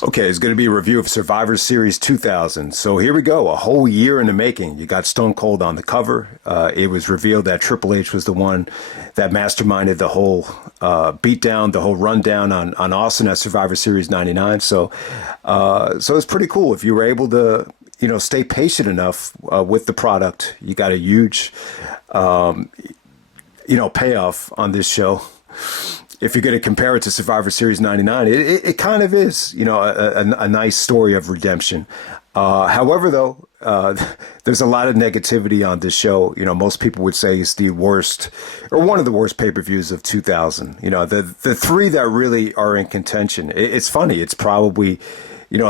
Okay, it's going to be a review of Survivor Series 2000. So here we go, a whole year in the making. You got Stone Cold on the cover. It was revealed that Triple H was the one that masterminded the whole beatdown, the whole rundown on Austin at Survivor Series 99. So it's pretty cool. If you were able to, stay patient enough with the product, you got a huge, payoff on this show. If you're going to compare it to Survivor Series 99, it kind of is, a nice story of redemption. However, though, there's a lot of negativity on this show. Most people would say it's the worst or one of the worst pay-per-views of 2000. The three that really are in contention. It's funny. It's probably,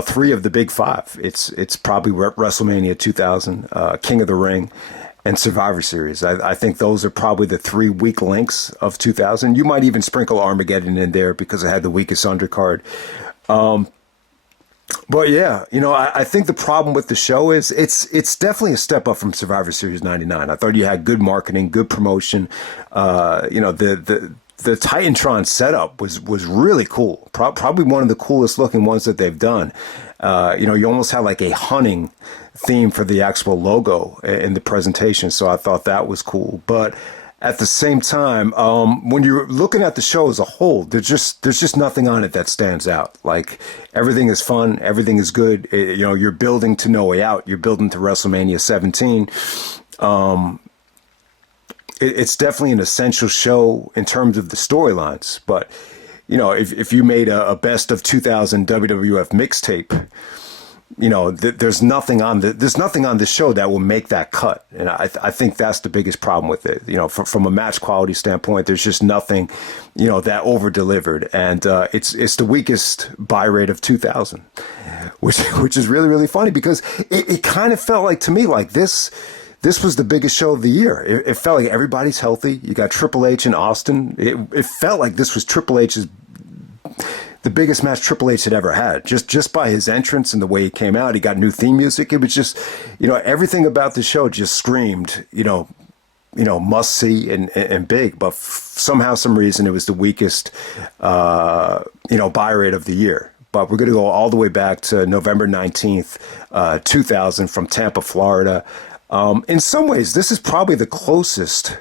three of the big five. It's probably WrestleMania 2000, King of the Ring, and Survivor Series. I think those are probably the three weak links of 2000. You might even sprinkle Armageddon in there because it had the weakest undercard. But yeah, I think the problem with the show is it's definitely a step up from Survivor Series 99. I thought you had good marketing, good promotion. The Titantron setup was really cool. Probably one of the coolest looking ones that they've done. You almost had like a hunting theme for the actual logo in the presentation. So I thought that was cool. But at the same time, when you're looking at the show as a whole, there's just nothing on it that stands out. Like everything is fun. Everything is good. You're building to No Way Out. You're building to WrestleMania 17. It's definitely an essential show in terms of the storylines. But, if you made a best of 2000 WWF mixtape, there's nothing on this show that will make that cut. And I think that's the biggest problem with it. From a match quality standpoint, there's just nothing, that over delivered. And it's the weakest buy rate of 2000, which is really, really funny because it kind of felt like to me like this was the biggest show of the year. It felt like everybody's healthy. You got Triple H in Austin. It felt like this was Triple H's the biggest match Triple H had ever had. Just by his entrance and the way he came out, he got new theme music. It was just, everything about the show just screamed, must see and big. But somehow, some reason, it was the weakest, buy rate of the year. But we're going to go all the way back to November 19th, 2000 from Tampa, Florida. In some ways, this is probably the closest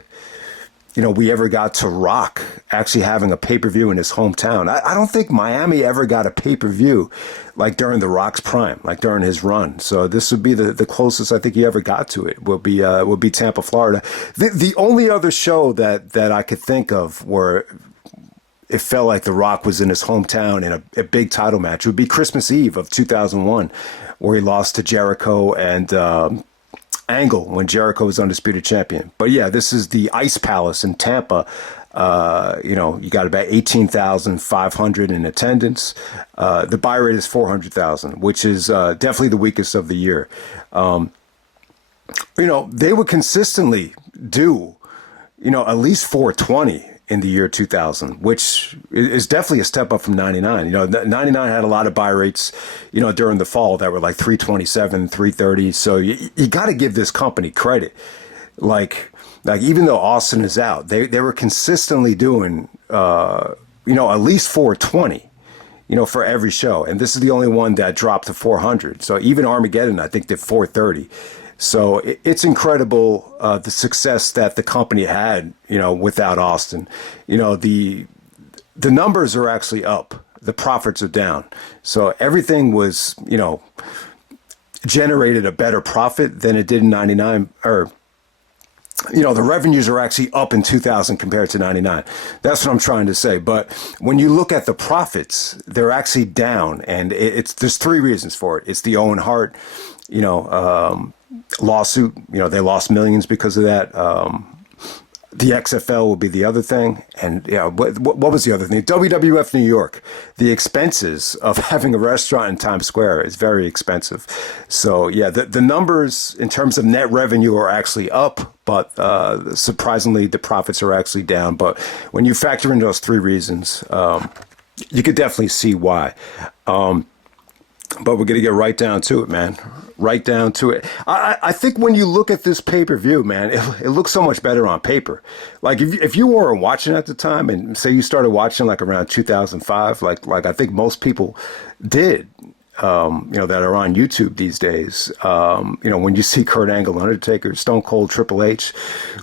we ever got to Rock actually having a pay-per-view in his hometown. I don't think Miami ever got a pay-per-view like during the Rock's prime, like during his run. So this would be the closest I think he ever got to it. Will be Tampa, Florida. The only other show that I could think of where it felt like the Rock was in his hometown in a big title match would be Christmas Eve of 2001, where he lost to Jericho and Angle when Jericho was undisputed champion. But yeah, this is the Ice Palace in Tampa. You got about 18,500 in attendance. The buy rate is 400,000, which is definitely the weakest of the year. They would consistently do, at least 420 in the year 2000, which is definitely a step up from 99. 99 had a lot of buy rates, during the fall that were like 327, 330. So you got to give this company credit. Like even though Austin is out, they were consistently doing, at least 420, for every show. And this is the only one that dropped to 400. So even Armageddon, I think, did 430. So it's incredible the success that the company had, without Austin. The numbers are actually up. The profits are down. So everything was, generated a better profit than it did in 99. Or, the revenues are actually up in 2000 compared to 99. That's what I'm trying to say. But when you look at the profits, they're actually down. And there's three reasons for it. It's the Owen Hart, lawsuit. They lost millions because of that. The XFL would be the other thing. And what was the other thing? WWF New York. The expenses of having a restaurant in Times Square is very expensive. So yeah, the numbers in terms of net revenue are actually up, but surprisingly the profits are actually down. But when you factor in those three reasons, you could definitely see why. But we're going to get right down to it, man. Right down to it. I think when you look at this pay-per-view, man, it looks so much better on paper. Like if you weren't watching at the time, and say you started watching like around 2005, like I think most people did, that are on YouTube these days. When you see Kurt Angle, Undertaker, Stone Cold, Triple H,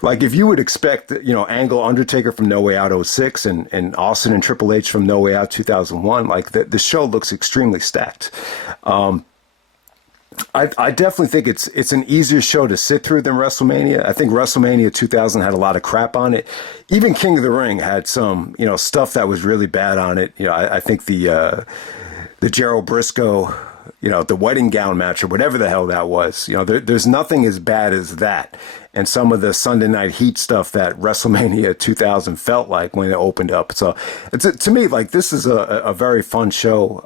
like if you would expect, Angle, Undertaker from No Way Out '06 and Austin and Triple H from No Way Out 2001, like the show looks extremely stacked. I definitely think it's an easier show to sit through than WrestleMania. I think WrestleMania 2000 had a lot of crap on it. Even King of the Ring had some, stuff that was really bad on it. I think the Gerald Briscoe, the wedding gown match or whatever the hell that was, there's nothing as bad as that. And some of the Sunday Night Heat stuff that WrestleMania 2000 felt like when it opened up. So to me, like, this is a very fun show.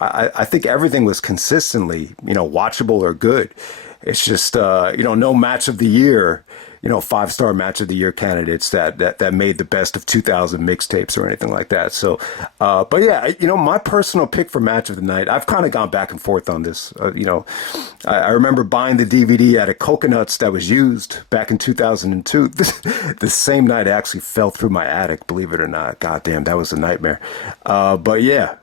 I think everything was consistently, watchable or good. It's just, no match of the year, 5-star match of the year candidates that made the best of 2000 mixtapes or anything like that. So, but yeah, my personal pick for match of the night, I've kind of gone back and forth on this. I remember buying the DVD at a Coconuts that was used back in 2002. The same night I actually fell through my attic, believe it or not. God damn, that was a nightmare. But yeah,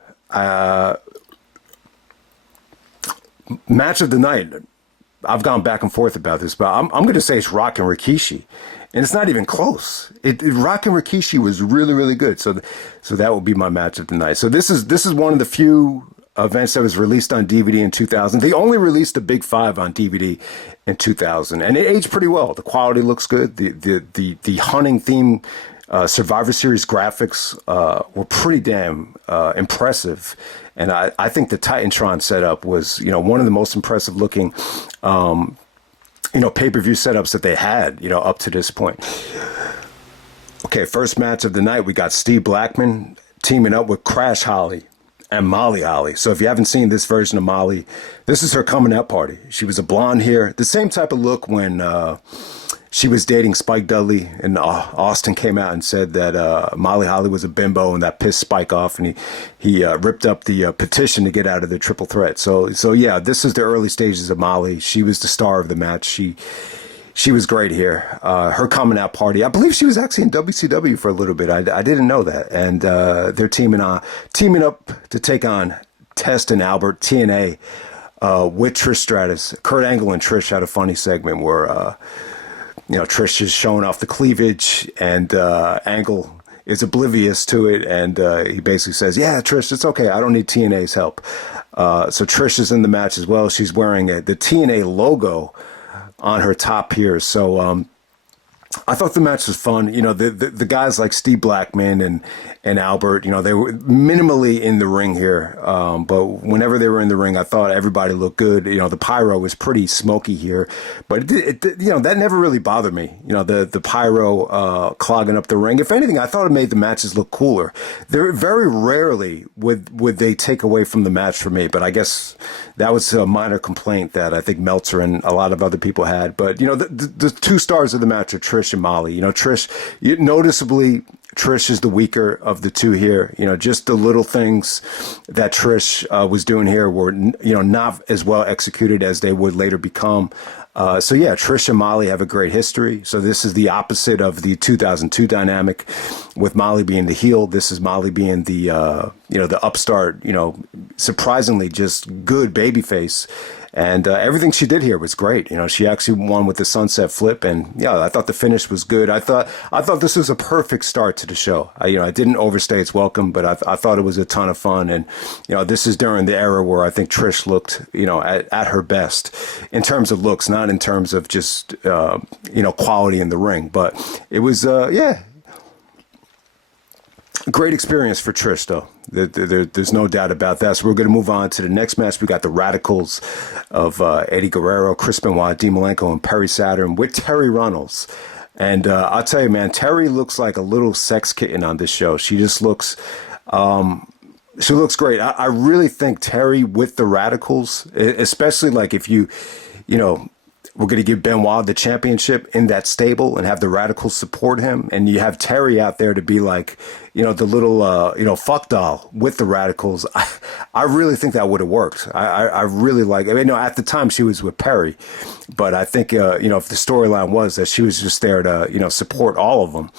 match of the night. I've gone back and forth about this, but I'm going to say it's Rock and Rikishi, and it's not even close. Rock and Rikishi was really, really good. So that will be my match of the night. So this is one of the few events that was released on DVD in 2000. They only released the Big Five on DVD in 2000, and it aged pretty well. The quality looks good. The hunting theme Survivor Series graphics were pretty damn impressive. And I think the Titantron setup was, one of the most impressive looking, pay-per-view setups that they had, up to this point. Okay, first match of the night, we got Steve Blackman teaming up with Crash Holly and Molly Holly. So if you haven't seen this version of Molly, this is her coming out party. She was a blonde hair, the same type of look when she was dating Spike Dudley, and Austin came out and said that Molly Holly was a bimbo, and that pissed Spike off, and he ripped up the petition to get out of the triple threat. So yeah, this is the early stages of Molly. She was the star of the match. She was great here. Her coming out party. I believe she was actually in WCW for a little bit. I didn't know that. And they're teaming up to take on Test and Albert, TNA, with Trish Stratus. Kurt Angle and Trish had a funny segment where Trish is showing off the cleavage, and Angle is oblivious to it, and he basically says, "Yeah, Trish, it's okay. I don't need TNA's help." So Trish is in the match as well. She's wearing the TNA logo on her top here. So I thought the match was fun. The guys like Steve Blackman and Albert, they were minimally in the ring here. But whenever they were in the ring, I thought everybody looked good. The pyro was pretty smoky here, but that never really bothered me. The pyro clogging up the ring. If anything, I thought it made the matches look cooler. There very rarely would they take away from the match for me, but I guess that was a minor complaint that I think Meltzer and a lot of other people had. But the two stars of the match are Trish and Molly. Trish, noticeably, Trish is the weaker of the two here. Just the little things that Trish was doing here were, not as well executed as they would later become. So yeah, Trish and Molly have a great history. So this is the opposite of the 2002 dynamic, with Molly being the heel. This is Molly being the, the upstart, surprisingly just good babyface. And everything she did here was great. She actually won with the sunset flip, and yeah, I thought the finish was good. I thought this was a perfect start to the show. I didn't overstay its welcome, but I thought it was a ton of fun. And this is during the era where I think Trish looked at her best in terms of looks, not in terms of just quality in the ring. But it was great experience for Trish, though. There's no doubt about that. So we're going to move on to the next match. We got the Radicalz of Eddie Guerrero, Chris Benoit, Dean Malenko, and Perry Saturn with Terry Runnels. And I'll tell you, man, Terry looks like a little sex kitten on this show. She just looks... she looks great. I really think Terry with the Radicalz, especially like if you we're going to give Benoit the championship in that stable and have the Radicalz support him. And you have Terry out there to be like, the little, fuck doll with the Radicalz. I really think that would have worked. I really like, at the time she was with Perry, but I think, if the storyline was that she was just there to, support all of them,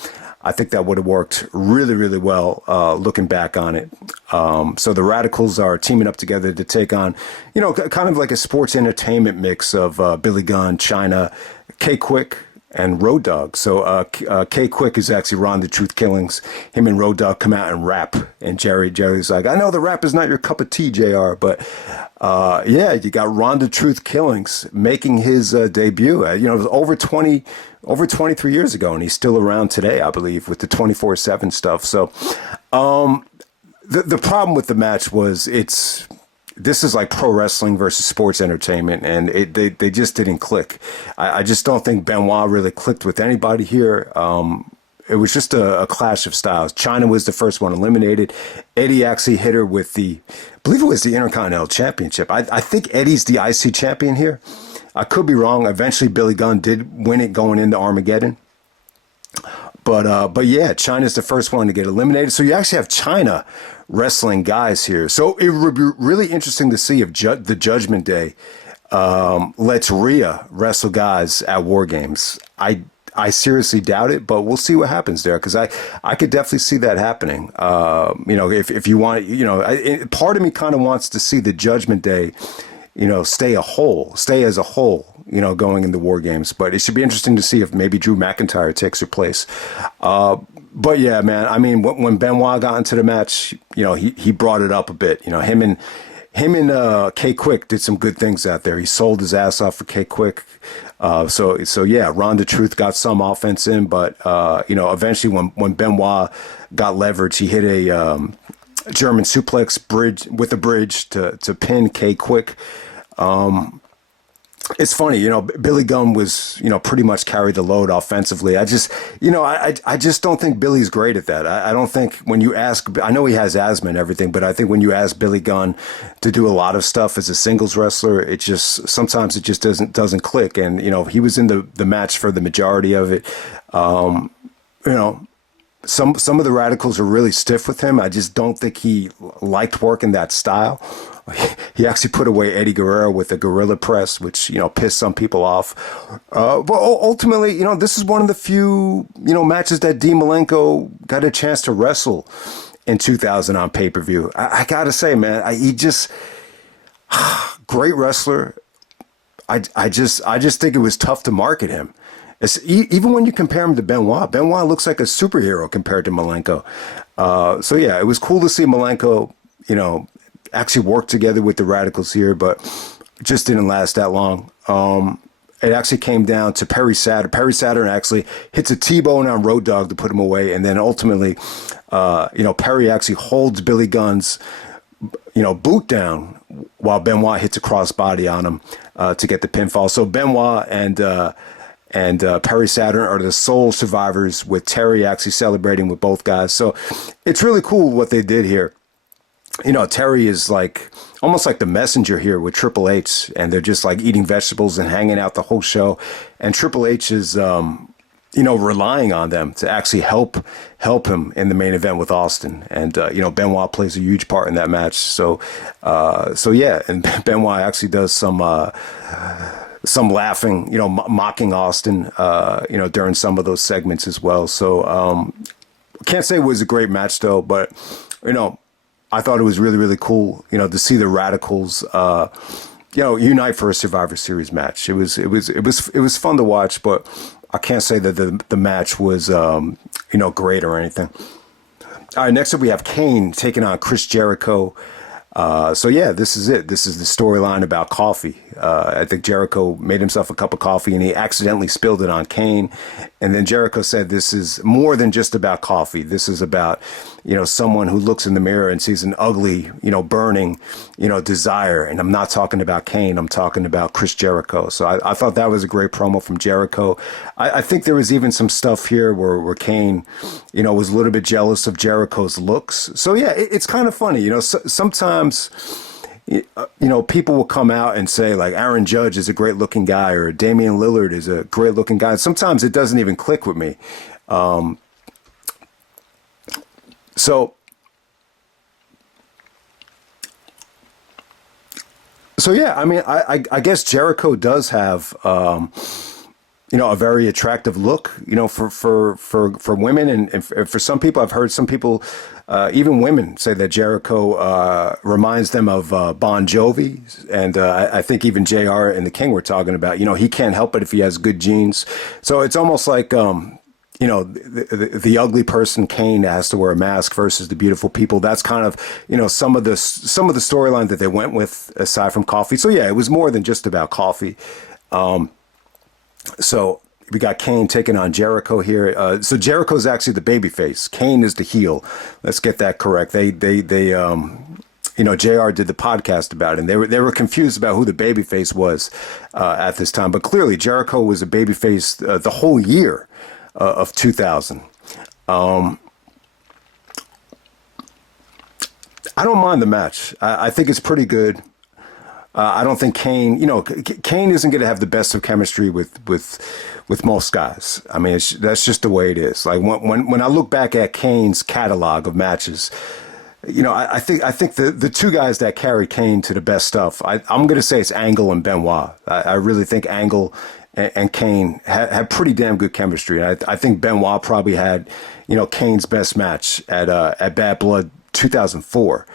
I think that would have worked really, really well, looking back on it. So the Radicalz are teaming up together to take on, kind of like a sports entertainment mix of Billy Gunn, Chyna, K-Kwik, and Road Dogg. So K-Kwik is actually Ron the Truth Killings. Him and Road Dogg come out and rap. And Jerry's like, I know the rap is not your cup of tea, JR, but you got Ron the Truth Killings making his debut. It was over 23 years ago, and he's still around today, I believe, with the 24/7 stuff. So the problem with the match was this is like pro wrestling versus sports entertainment, and they just didn't click. I just don't think Benoit really clicked with anybody here. It was just a clash of styles. Chyna was the first one eliminated. Eddie actually hit her with I believe it was the Intercontinental Championship. I think Eddie's the IC champion here. I could be wrong. Eventually, Billy Gunn did win it going into Armageddon. But yeah, Chyna's the first one to get eliminated. So you actually have Chyna wrestling guys here. So it would be really interesting to see if the Judgment Day lets Rhea wrestle guys at War Games. I seriously doubt it, but we'll see what happens there, because I could definitely see that happening. If you want, part of me kind of wants to see the Judgment Day, stay as a whole, going into War Games. But it should be interesting to see if maybe Drew McIntyre takes her place. But yeah, man, I mean, when Benoit got into the match, he brought it up a bit. Him and K-Kwik did some good things out there. He sold his ass off for K-Kwik. So yeah, Ron the Truth got some offense in, but eventually when Benoit got leverage, he hit a German suplex bridge with a bridge to pin K-Kwik. It's funny, Billy Gunn was, pretty much carried the load offensively. I just don't think Billy's great at that. I don't think when you ask, I know he has asthma and everything, but I think when you ask Billy Gunn to do a lot of stuff as a singles wrestler, sometimes it just doesn't click. And, he was in the match for the majority of it. Some of the Radicalz are really stiff with him. I just don't think he liked working that style. He actually put away Eddie Guerrero with a gorilla press, which, pissed some people off. But ultimately, this is one of the few, matches that Dean Malenko got a chance to wrestle in 2000 on pay-per-view. I got to say, man, he just great wrestler. I just think it was tough to market him. Even when you compare him to Benoit looks like a superhero compared to Malenko. So yeah, it was cool to see Malenko, actually work together with the Radicalz here, but it just didn't last that long. It actually came down to Perry Saturn. Perry Saturn actually hits a T-bone on Road Dogg to put him away, and then ultimately, Perry actually holds Billy Gunn's, boot down while Benoit hits a crossbody on him to get the pinfall. So Benoit and Perry Saturn are the sole survivors, with Terry actually celebrating with both guys. So it's really cool what they did here. Terry is like almost like the messenger here with Triple H, and they're just like eating vegetables and hanging out the whole show. And Triple H is, relying on them to actually help him in the main event with Austin. And, Benoit plays a huge part in that match. So yeah, and Benoit actually does some laughing, mocking Austin, during some of those segments as well. So, can't say it was a great match though, but, I thought it was really, really cool, to see the Radicalz, unite for a Survivor Series match. It was fun to watch, but I can't say that the match was, great or anything. All right, next up we have Kane taking on Chris Jericho. So yeah, this is it. This is the storyline about coffee. I think Jericho made himself a cup of coffee and he accidentally spilled it on Kane. And then Jericho said, this is more than just about coffee. This is about, someone who looks in the mirror and sees an ugly, burning, desire. And I'm not talking about Kane. I'm talking about Chris Jericho. So I thought that was a great promo from Jericho. I think there was even some stuff here where Kane, was a little bit jealous of Jericho's looks. So yeah, it's kind of funny. Sometimes, people will come out and say like Aaron Judge is a great looking guy or Damian Lillard is a great looking guy. Sometimes it doesn't even click with me. So yeah, I mean, I guess Jericho does have, a very attractive look, for women and for some people. I've heard some people, even women, say that Jericho reminds them of Bon Jovi, and I think even JR and the King were talking about, he can't help it if he has good genes. So it's almost like, the ugly person Kane has to wear a mask versus the beautiful people. That's kind of, some of the storyline that they went with aside from coffee. So yeah, it was more than just about coffee. So we got Kane taking on Jericho here. So Jericho's actually the babyface. Kane is the heel. Let's get that correct. They JR did the podcast about it, and they were confused about who the babyface was at this time. But clearly Jericho was a babyface the whole year of 2000. I don't mind the match. I think it's pretty good. I don't think Kane, Kane isn't going to have the best of chemistry with most guys. I mean, that's just the way it is. Like when I look back at Kane's catalog of matches, I think the two guys that carry Kane to the best stuff, I'm going to say it's Angle and Benoit. I really think Angle and Kane had pretty damn good chemistry. And I think Benoit probably had, Kane's best match at Bad Blood 2004.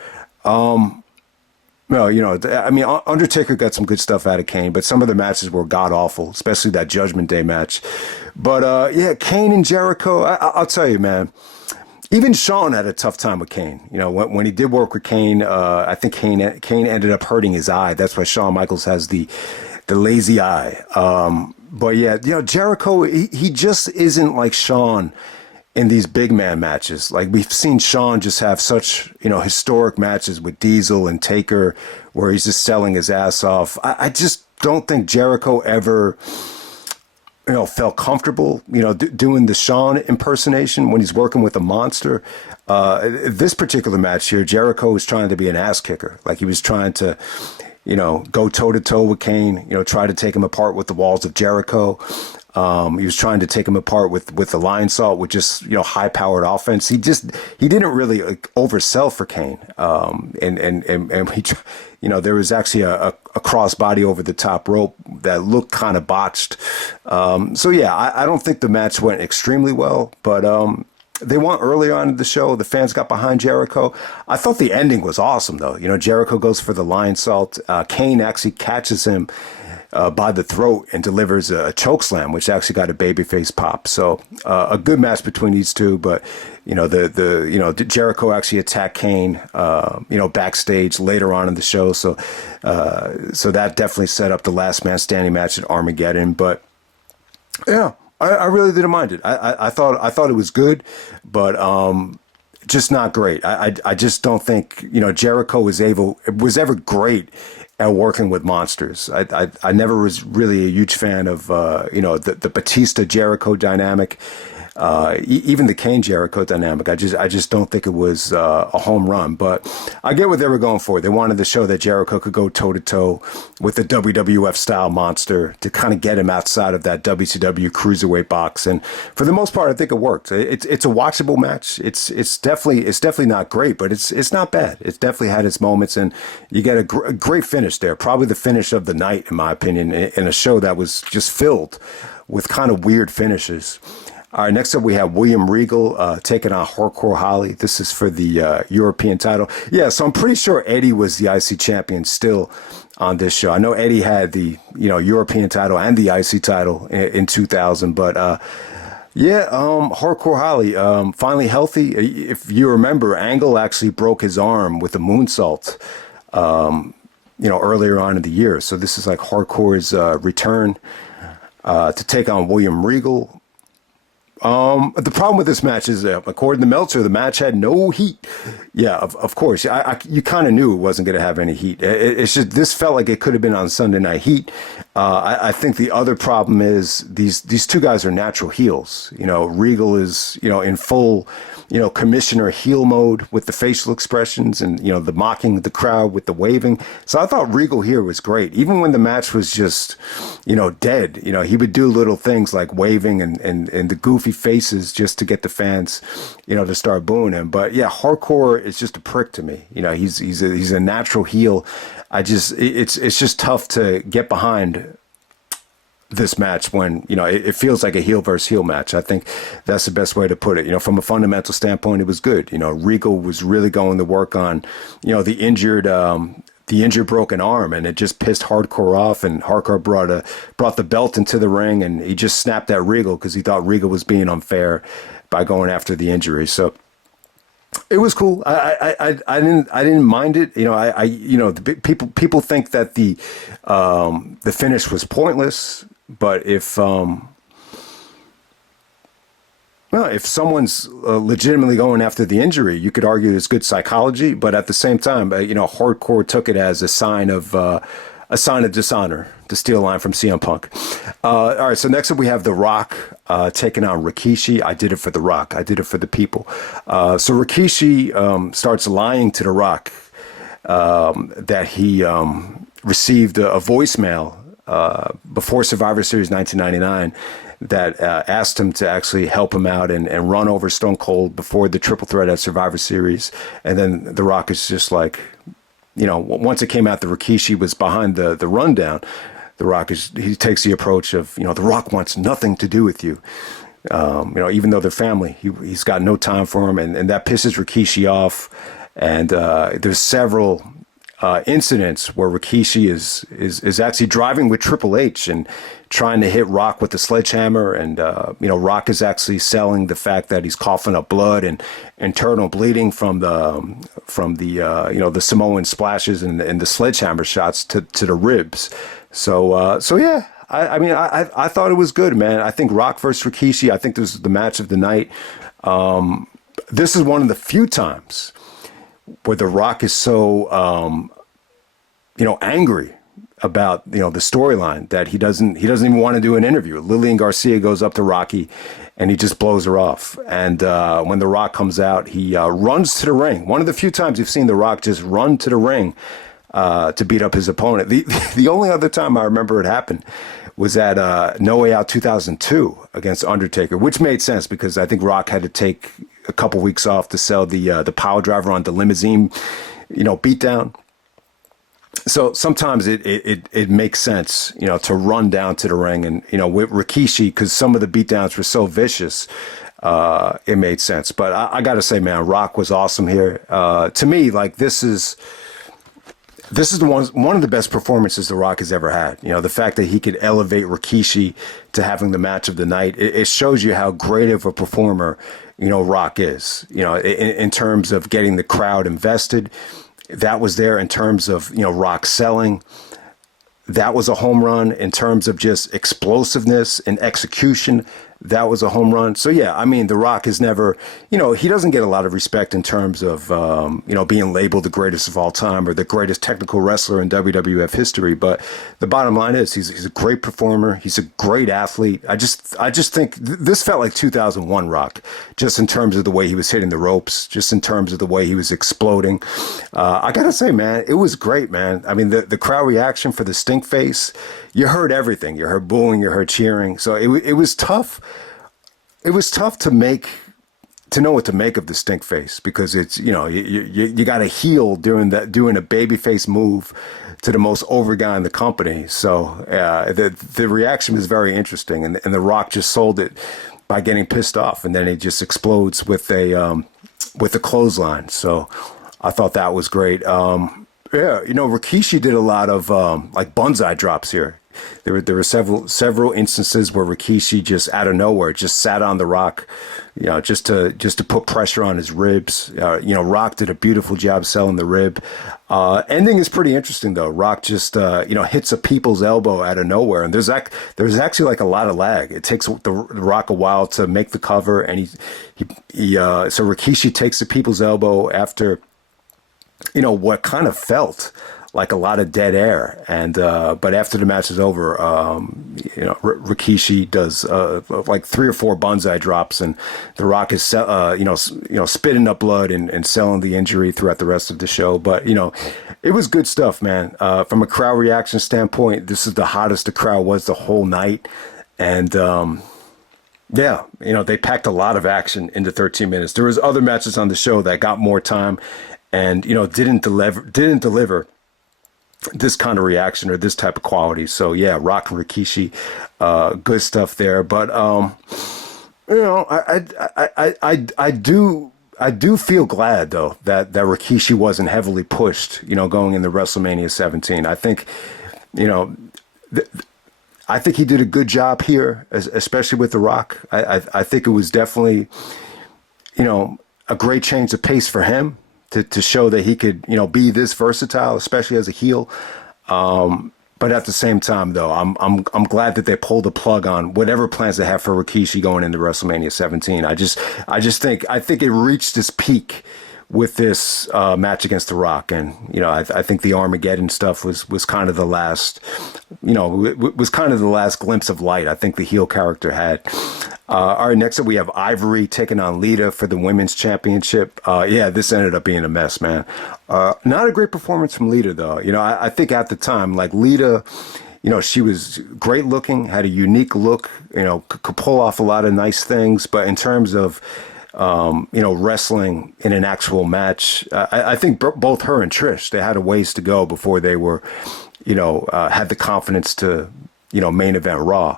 No, I mean, Undertaker got some good stuff out of Kane, but some of the matches were god awful, especially that Judgment Day match. But yeah, Kane and Jericho, I'll tell you, man. Even Shawn had a tough time with Kane. When he did work with Kane, I think Kane ended up hurting his eye. That's why Shawn Michaels has the lazy eye. But yeah, Jericho, he just isn't like Shawn in these big man matches. Like we've seen Shawn just have such, historic matches with Diesel and Taker where he's just selling his ass off. I just don't think Jericho ever, felt comfortable, doing the Shawn impersonation when he's working with a monster. This particular match here, Jericho was trying to be an ass kicker. Like he was trying to, go toe to toe with Kane, try to take him apart with the walls of Jericho. He was trying to take him apart with the Lion Salt, with just, high powered offense. He didn't really oversell for Kane. And he, there was actually a crossbody over the top rope that looked kind of botched. So yeah, I don't think the match went extremely well, but, they won earlier on in the show. The fans got behind Jericho. I thought the ending was awesome, though. Jericho goes for the Lion Salt. Kane actually catches him by the throat and delivers a choke slam, which actually got a babyface pop. So a good match between these two. But Jericho actually attacked Kane, backstage later on in the show. So that definitely set up the last man standing match at Armageddon. But yeah. I really didn't mind it. I thought it was good, but just not great. I just don't think Jericho was ever great at working with monsters. I never was really a huge fan of the Batista Jericho dynamic. Even the Kane Jericho dynamic, I just don't think it was a home run. But I get what they were going for. They wanted to show that Jericho could go toe to toe with the WWF style monster to kind of get him outside of that WCW cruiserweight box. And for the most part, I think it worked. It's a watchable match. It's definitely not great, but it's not bad. It's definitely had its moments, and you get a great finish there. Probably the finish of the night, in my opinion, in a show that was just filled with kind of weird finishes. All right, next up we have William Regal taking on Hardcore Holly. This is for the European title. Yeah, so I'm pretty sure Eddie was the IC champion still on this show. I know Eddie had the European title and the IC title in 2000, but Hardcore Holly finally healthy. If you remember, Angle actually broke his arm with a moonsault, earlier on in the year. So this is like Hardcore's return to take on William Regal. The problem with this match is, according to Meltzer, the match had no heat. Yeah, of course. You kind of knew it wasn't going to have any heat. It's just, this felt like it could have been on Sunday Night Heat. I think the other problem is these two guys are natural heels. Regal is, in full, commissioner heel mode with the facial expressions and, the mocking the crowd with the waving. So I thought Regal here was great. Even when the match was just, dead, he would do little things like waving and the goofy faces just to get the fans, to start booing him. But yeah, Hardcore is just a prick to me. He's a natural heel. It's just tough to get behind this match when, it feels like a heel versus heel match. I think that's the best way to put it. From a fundamental standpoint, it was good. Regal was really going to work on, the injured broken arm, and it just pissed Hardcore off, and Hardcore brought the belt into the ring, and he just snapped at Regal because he thought Regal was being unfair by going after the injury. So it was cool. I didn't mind it. People think that the finish was pointless, but if someone's legitimately going after the injury, you could argue it's good psychology. But at the same time, Hardcore took it as a sign of dishonor, to steal a line from CM Punk. All right, so next up we have The Rock taking on Rikishi. I did it for The Rock. I did it for the people. So Rikishi starts lying to The Rock that he received a voicemail before Survivor Series 1999 that asked him to actually help him out and run over Stone Cold before the triple threat at Survivor Series. And then The Rock is just once it came out that Rikishi was behind the rundown, The Rock he takes the approach of, The Rock wants nothing to do with you. Even though they're family, he's got no time for him. And that pisses Rikishi off. And there's several incidents where Rikishi is actually driving with Triple H and trying to hit Rock with the sledgehammer, and Rock is actually selling the fact that he's coughing up blood and internal bleeding from the Samoan splashes and the sledgehammer shots to the ribs. So yeah, I thought it was good, man. I think Rock versus Rikishi, I think this is the match of the night. This is one of the few times where The Rock is so, angry about, the storyline that he doesn't even want to do an interview. Lillian Garcia goes up to Rocky and he just blows her off. And when The Rock comes out, he runs to the ring. One of the few times you've seen The Rock just run to the ring to beat up his opponent. The only other time I remember it happened was at No Way Out 2002 against Undertaker, which made sense because I think Rock had to take a couple weeks off to sell the power driver on the limousine, beatdown. So sometimes it makes sense, to run down to the ring, and, with Rikishi, because some of the beatdowns were so vicious, it made sense. But I got to say, man, Rock was awesome here. To me, this is one of the best performances The Rock has ever had. The fact that he could elevate Rikishi to having the match of the night, it shows you how great of a performer, Rock is, in terms of getting the crowd invested. That was there in terms of, Rock selling. That was a home run in terms of just explosiveness and execution. That was a home run. So, yeah, The Rock is never, he doesn't get a lot of respect in terms of, being labeled the greatest of all time or the greatest technical wrestler in WWF history. But the bottom line is he's a great performer. He's a great athlete. I just think this felt like 2001 Rock, just in terms of the way he was hitting the ropes, just in terms of the way he was exploding. I got to say, man, it was great, man. The crowd reaction for the stink face, you heard everything. You heard booing, you heard cheering. So it was tough. It was tough to know what to make of the stink face, because it's, you got a heel doing a babyface move to the most over guy in the company. So the reaction was very interesting, and The Rock just sold it by getting pissed off, and then it just explodes with a clothesline. So I thought that was great. Rikishi did a lot of bonsai drops here. There were several instances where Rikishi just out of nowhere just sat on The Rock, just to put pressure on his ribs. Rock did a beautiful job selling the rib. Ending is pretty interesting though. Rock just hits a people's elbow out of nowhere, and there's actually a lot of lag. It takes the Rock a while to make the cover, and so Rikishi takes the people's elbow after what kind of felt like a lot of dead air. And but after the match is over, Rikishi does like 3 or 4 banzai drops, and The Rock is spitting up blood and selling the injury throughout the rest of the show. But it was good stuff, man. From a crowd reaction standpoint, this is the hottest the crowd was the whole night, and yeah, they packed a lot of action into 13 minutes. There was other matches on the show that got more time, and didn't deliver this kind of reaction or this type of quality. So yeah, Rock and Rikishi, good stuff there. But I do feel glad though that Rikishi wasn't heavily pushed, going into WrestleMania 17. I think, I think he did a good job here, especially with The Rock. I think it was definitely, a great change of pace for him to show that he could, be this versatile, especially as a heel. But at the same time, though, I'm glad that they pulled the plug on whatever plans they have for Rikishi going into WrestleMania 17. I think it reached its peak with this match against The Rock, and I think the Armageddon stuff was kind of the last, was kind of the last glimpse of light I think the heel character had. All right, next up we have Ivory taking on Lita for the Women's Championship. Yeah, this ended up being a mess, man. Not a great performance from Lita, though. I think at the time, like Lita, she was great looking, had a unique look, could pull off a lot of nice things. But in terms of, wrestling in an actual match, I think both her and Trish, they had a ways to go before they were, had the confidence to, main event Raw.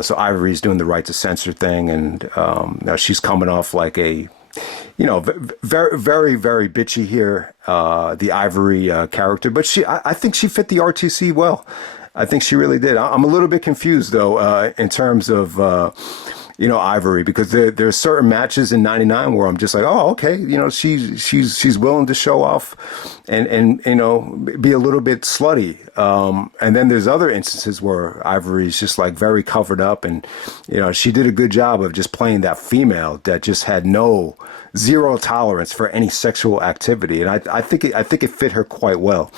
So Ivory's doing the right to censor thing, and now she's coming off like a, very, very, very bitchy here, the Ivory character. But I think she fit the RTC well. I think she really did. I'm a little bit confused though, in terms of, Ivory, because there are certain matches in '99 where I'm just like, oh, okay, she's willing to show off and be a little bit slutty. And then there's other instances where Ivory's just like very covered up, and she did a good job of just playing that female that just had zero tolerance for any sexual activity, and I think it fit her quite well.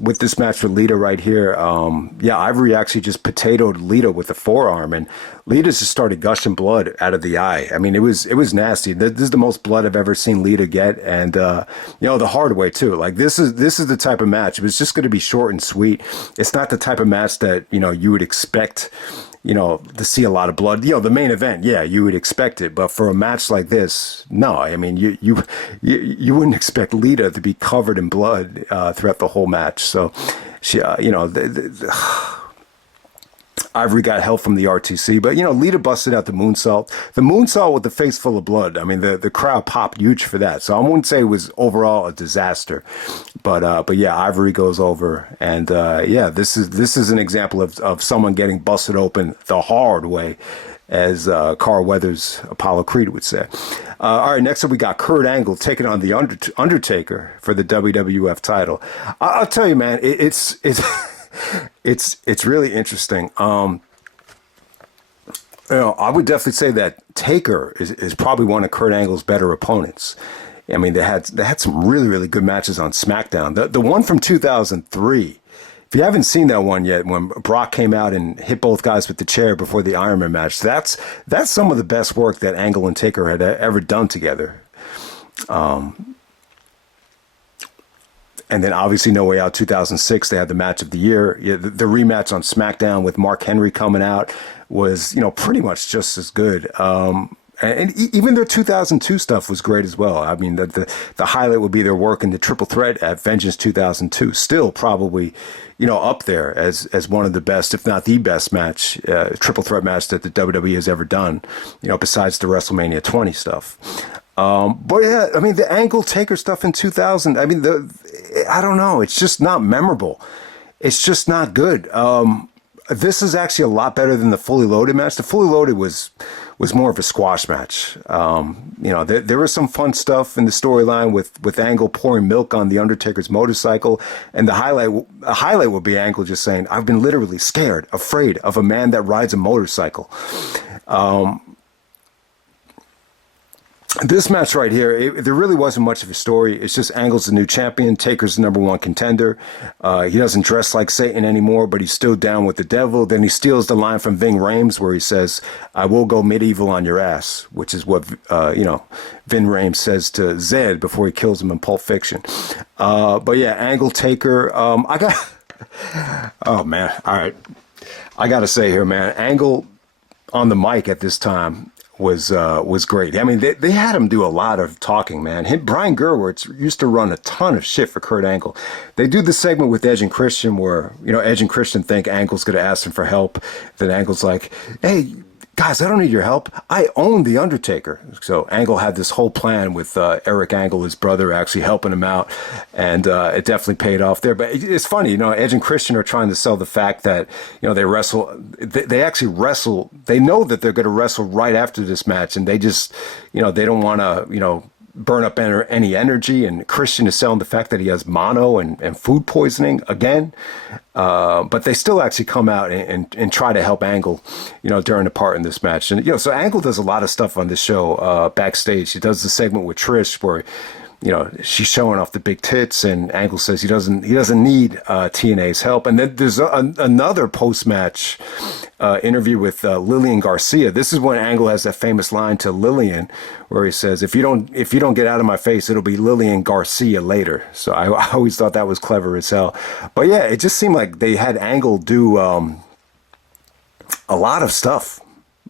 With this match with Lita right here, Ivory actually just potatoed Lita with the forearm, and Lita just started gushing blood out of the eye. I mean, it was nasty. This is the most blood I've ever seen Lita get, and the hard way too. Like this is the type of match. It was just going to be short and sweet. It's not the type of match that you would expect, to see a lot of blood. The main event, yeah, you would expect it, but for a match like this, no. I mean, you wouldn't expect Lita to be covered in blood throughout the whole match. So she, Ivory got help from the RTC, but Lita busted out the moonsault. The moonsault with the face full of blood. I mean, the crowd popped huge for that. So I wouldn't say it was overall a disaster, but yeah, Ivory goes over, and this is an example of someone getting busted open the hard way, as Carl Weathers, Apollo Creed would say. All right, next up we got Kurt Angle taking on the Undertaker for the WWF title. I'll tell you, man, it's it's really interesting. I would definitely say that Taker is probably one of Kurt Angle's better opponents. I mean, they had some really, really good matches on SmackDown. The one from 2003. If you haven't seen that one yet, when Brock came out and hit both guys with the chair before the Iron Man match, that's some of the best work that Angle and Taker had ever done together. And then obviously No Way Out 2006, they had the match of the year. Yeah, the rematch on SmackDown with Mark Henry coming out was, pretty much just as good. And even their 2002 stuff was great as well. I mean, the highlight would be their work in the triple threat at Vengeance 2002. Still probably, up there as one of the best, if not the best match, triple threat match that the WWE has ever done, besides the WrestleMania 20 stuff. But yeah, I mean, the Angle Taker stuff in 2000, I mean, I don't know. It's just not memorable. It's just not good. This is actually a lot better than the Fully Loaded match. The Fully Loaded was more of a squash match. There was some fun stuff in the storyline with Angle pouring milk on the Undertaker's motorcycle, and the highlight would be Angle just saying, "I've been literally scared, afraid of a man that rides a motorcycle." This match right here, there really wasn't much of a story. It's just Angle's the new champion. Taker's the #1 contender. He doesn't dress like Satan anymore, but he's still down with the devil. Then he steals the line from Ving Rhames where he says, "I will go medieval on your ass," which is what, Ving Rhames says to Zed before he kills him in Pulp Fiction. But yeah, Angle, Taker. Oh man. All right. I got to say here, man, Angle on the mic at this time was great. I mean, they had him do a lot of talking, man. Brian Gerwitz used to run a ton of shit for Kurt Angle. They do the segment with Edge and Christian where, Edge and Christian think Angle's going to ask him for help. Then Angle's like, "Hey, guys, I don't need your help. I own The Undertaker." So Angle had this whole plan with Eric Angle, his brother, actually helping him out. And it definitely paid off there. But it's funny, Edge and Christian are trying to sell the fact that, they wrestle. They actually wrestle. They know that they're going to wrestle right after this match. And they just, they don't want to, burn up any energy. And Christian is selling the fact that he has mono and food poisoning again. But they still actually come out and try to help Angle, during the part in this match. And, so Angle does a lot of stuff on this show backstage. He does the segment with Trish where, she's showing off the big tits, and Angle says he doesn't need TNA's help. And then there's another post-match interview with Lillian Garcia. This is when Angle has that famous line to Lillian where he says, if you don't get out of my face, it'll be Lillian Garcia later. So I always thought that was clever as hell. But yeah, it just seemed like they had Angle do a lot of stuff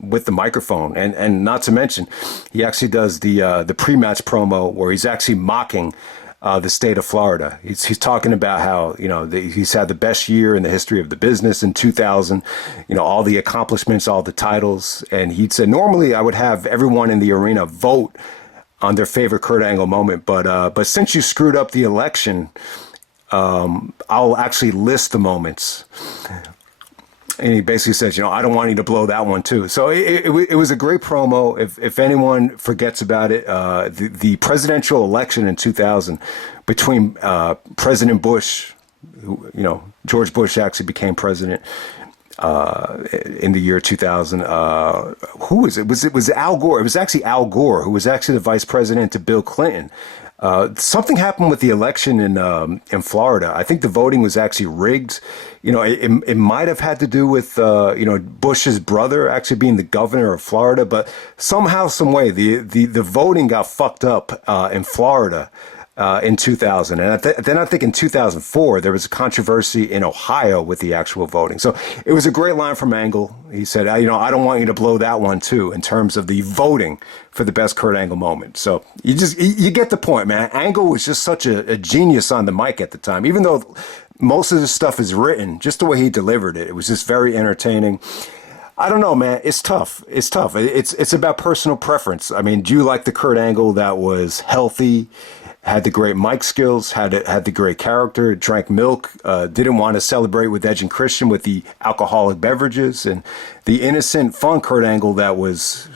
with the microphone, and not to mention, he actually does the pre-match promo where he's actually mocking the state of Florida. He's talking about how he's had the best year in the history of the business in 2000. All the accomplishments, all the titles, and he said normally I would have everyone in the arena vote on their favorite Kurt Angle moment, but since you screwed up the election, I'll actually list the moments. And he basically says, I don't want you to blow that one too. So it was a great promo. If anyone forgets about it, the presidential election in 2000 between President Bush, George Bush actually became president in the year 2000. Who was it? Was Al Gore? It was actually Al Gore, who was actually the vice president to Bill Clinton. Something happened with the election in Florida. I think the voting was actually rigged. It might have had to do with Bush's brother actually being the governor of Florida, but somehow, some way, the voting got fucked up in Florida in 2000. And then I think in 2004 there was a controversy in Ohio with the actual voting. So it was a great line from Angle. He said, I don't want you to blow that one too in terms of the voting for the best Kurt Angle moment. So you get the point, man. Angle was just such a genius on the mic at the time, even though most of the stuff is written, just the way he delivered it. It was just very entertaining. I don't know, man. It's tough. It's about personal preference. I mean, do you like the Kurt Angle that was healthy, had the great mic skills, had the great character, drank milk, didn't want to celebrate with Edge and Christian with the alcoholic beverages, and the innocent, fun Kurt Angle that was,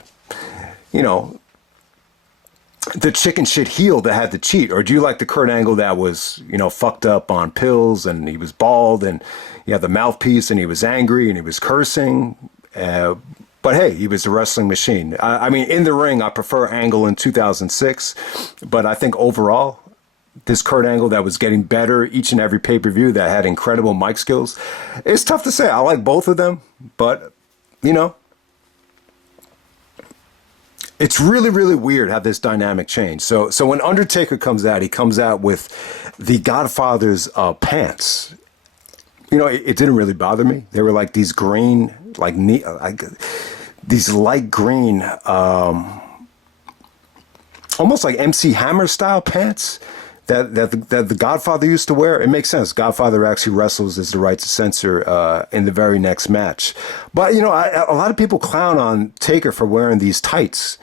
the chicken shit heel that had to cheat? Or do you like the Kurt Angle that was, fucked up on pills and he was bald and he had the mouthpiece and he was angry and he was cursing? But hey, he was a wrestling machine. I mean, in the ring, I prefer Angle in 2006. But I think overall, this Kurt Angle that was getting better each and every pay-per-view, that had incredible mic skills, it's tough to say. I like both of them, but, it's really, really weird how this dynamic changed. So when Undertaker comes out, he comes out with the Godfather's pants. It didn't really bother me. They were like these green, these light green, almost like MC Hammer style pants that the Godfather used to wear. It makes sense. Godfather actually wrestles as the right to censor in the very next match. But, a lot of people clown on Taker for wearing these tights.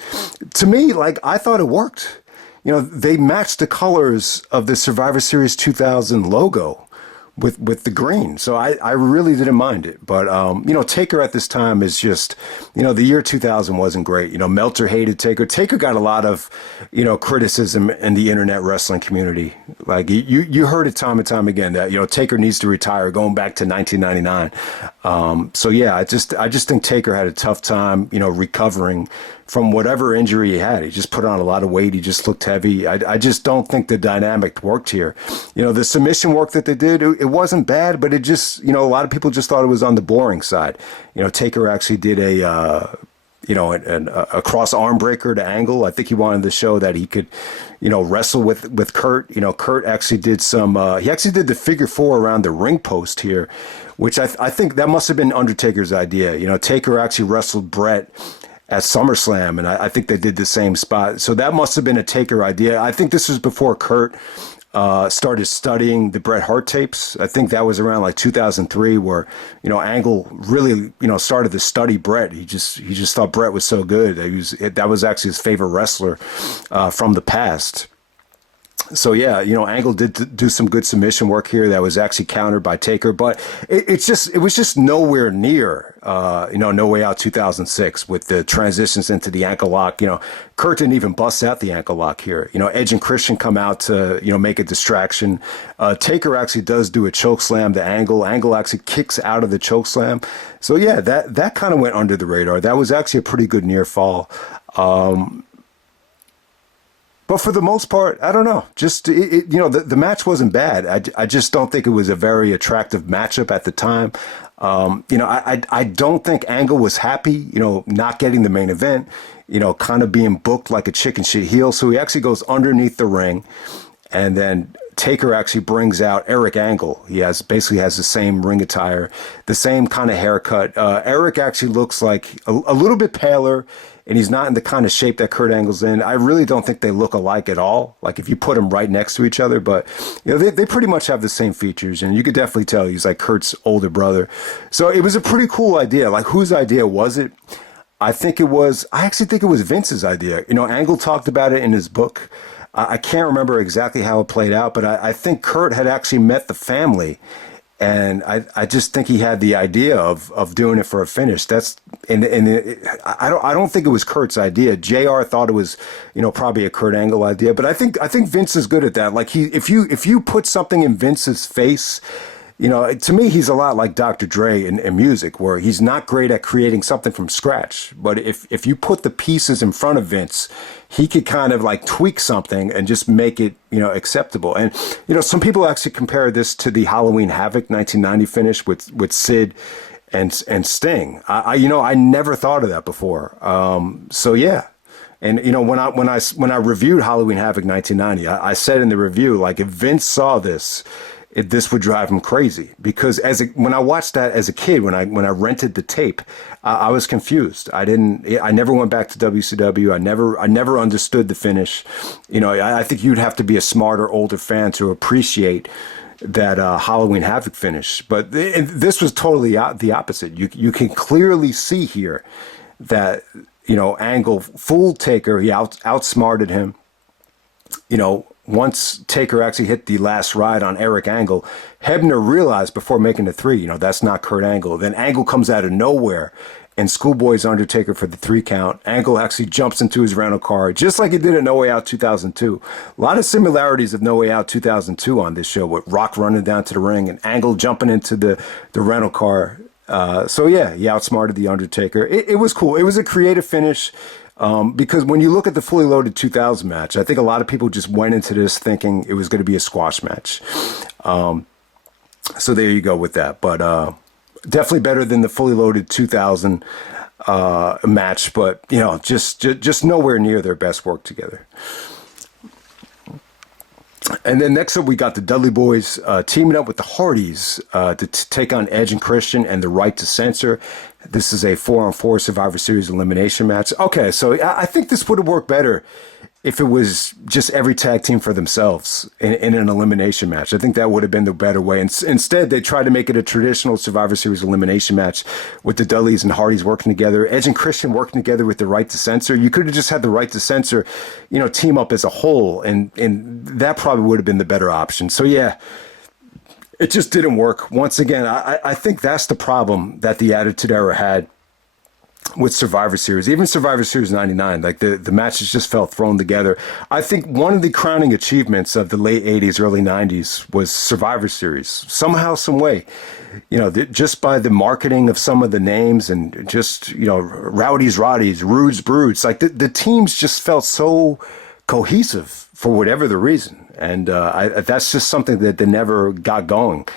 To me, I thought it worked. They matched the colors of the Survivor Series 2000 logo with the green. So I really didn't mind it. But, Taker at this time is just, the year 2000 wasn't great. Meltzer hated Taker. Taker got a lot of, criticism in the internet wrestling community. Like you heard it time and time again that, Taker needs to retire going back to 1999. So yeah, I just think Taker had a tough time, recovering from whatever injury he had. He just put on a lot of weight. He just looked heavy. I just don't think the dynamic worked here. The submission work that they did, it wasn't bad, but it just, a lot of people just thought it was on the boring side. Taker actually did a cross arm breaker to Angle. I think he wanted to show that he could, wrestle with Kurt. Kurt actually did he actually did the figure four around the ring post here, which I think that must have been Undertaker's idea. Taker actually wrestled Brett at SummerSlam, and I think they did the same spot. So that must have been a Taker idea. I think this was before Kurt started studying the Bret Hart tapes. I think that was around like 2003, where Angle really started to study Bret. He just thought Bret was so good. That was actually his favorite wrestler from the past. So yeah, Angle did do some good submission work here that was actually countered by Taker, but it was just nowhere near, No Way Out 2006 with the transitions into the ankle lock. Kurt didn't even bust out the ankle lock here. Edge and Christian come out to, make a distraction. Taker actually does do a choke slam to Angle. Angle actually kicks out of the choke slam. So yeah, that kind of went under the radar. That was actually a pretty good near fall. But for the most part, I don't know. Just the match wasn't bad. I just don't think it was a very attractive matchup at the time. I don't think Angle was happy, not getting the main event, kind of being booked like a chicken shit heel. So he actually goes underneath the ring, and then Taker actually brings out Eric Angle. He basically has the same ring attire, the same kind of haircut. Eric actually looks like a little bit paler, and he's not in the kind of shape that Kurt Angle's in. I really don't think they look alike at all. Like if you put them right next to each other, but they pretty much have the same features, and you could definitely tell he's like Kurt's older brother. So it was a pretty cool idea. Like, whose idea was it? I actually think it was Vince's idea. Angle talked about it in his book. I can't remember exactly how it played out, but I think Kurt had actually met the family, and I just think he had the idea of doing it for a finish. I don't think it was Kurt's idea. JR thought it was, probably a Kurt Angle idea, but I think Vince is good at that. Like if you put something in Vince's face, to me, he's a lot like Dr. Dre in music, where he's not great at creating something from scratch. But if you put the pieces in front of Vince, he could kind of like tweak something and just make it, acceptable. And, some people actually compare this to the Halloween Havoc 1990 finish with Sid and Sting. I never thought of that before. So yeah. And when I reviewed Halloween Havoc 1990, I said in the review, like, if Vince saw this, this would drive him crazy, because when I watched that as a kid, when I rented the tape, I was confused. I never went back to WCW. I never understood the finish. I think you'd have to be a smarter, older fan to appreciate that Halloween Havoc finish. But this was totally the opposite. You can clearly see here that Angle fooled Taker. He outsmarted him. Once Taker actually hit the last ride on Eric Angle, Hebner realized before making the 3, that's not Kurt Angle. Then Angle comes out of nowhere and schoolboys Undertaker for the 3 count. Angle actually jumps into his rental car, just like he did in No Way Out 2002. A lot of similarities of No Way Out 2002 on this show, with Rock running down to the ring and Angle jumping into the rental car. So yeah, he outsmarted the Undertaker. It was cool. It was a creative finish. Because when you look at the Fully Loaded 2000 match, I think a lot of people just went into this thinking it was going to be a squash match. So there you go with that. But definitely better than the Fully Loaded 2000 match. But, just nowhere near their best work together. And then next up, we got the Dudley Boyz teaming up with the Hardys to take on Edge and Christian and the Right to Censor. This is a 4-on-4 Survivor Series elimination match. Okay, so I think this would have worked better if it was just every tag team for themselves in an elimination match. I think that would have been the better way. Instead, they tried to make it a traditional Survivor Series elimination match with the Dudleys and Hardys working together, Edge and Christian working together with the Right to Censor. You could have just had the Right to Censor, team up as a whole, and that probably would have been the better option. So yeah, it just didn't work. Once again, I think that's the problem that the Attitude Era had. with Survivor Series, even Survivor Series 99, like the matches just felt thrown together. I think one of the crowning achievements of the late 80s, early 90s was Survivor Series. Somehow, some way, just by the marketing of some of the names and just, Rowdy's Roddies, Rude's Broods, like the teams just felt so cohesive for whatever the reason. And that's just something that they never got going.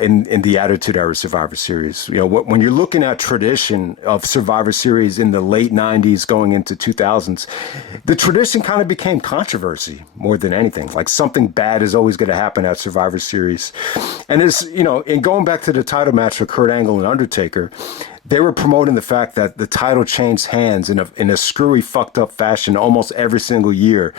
In the Attitude Era Survivor Series. When you're looking at tradition of Survivor Series in the late 90s going into 2000s, the tradition kind of became controversy more than anything. Like something bad is always going to happen at Survivor Series. And in going back to the title match with Kurt Angle and Undertaker, they were promoting the fact that the title changed hands in a screwy, fucked up fashion almost every single year.